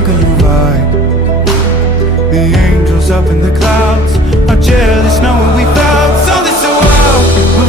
drunk on your vibe. The angels up in the clouds are jealous knowing we felt something so wild.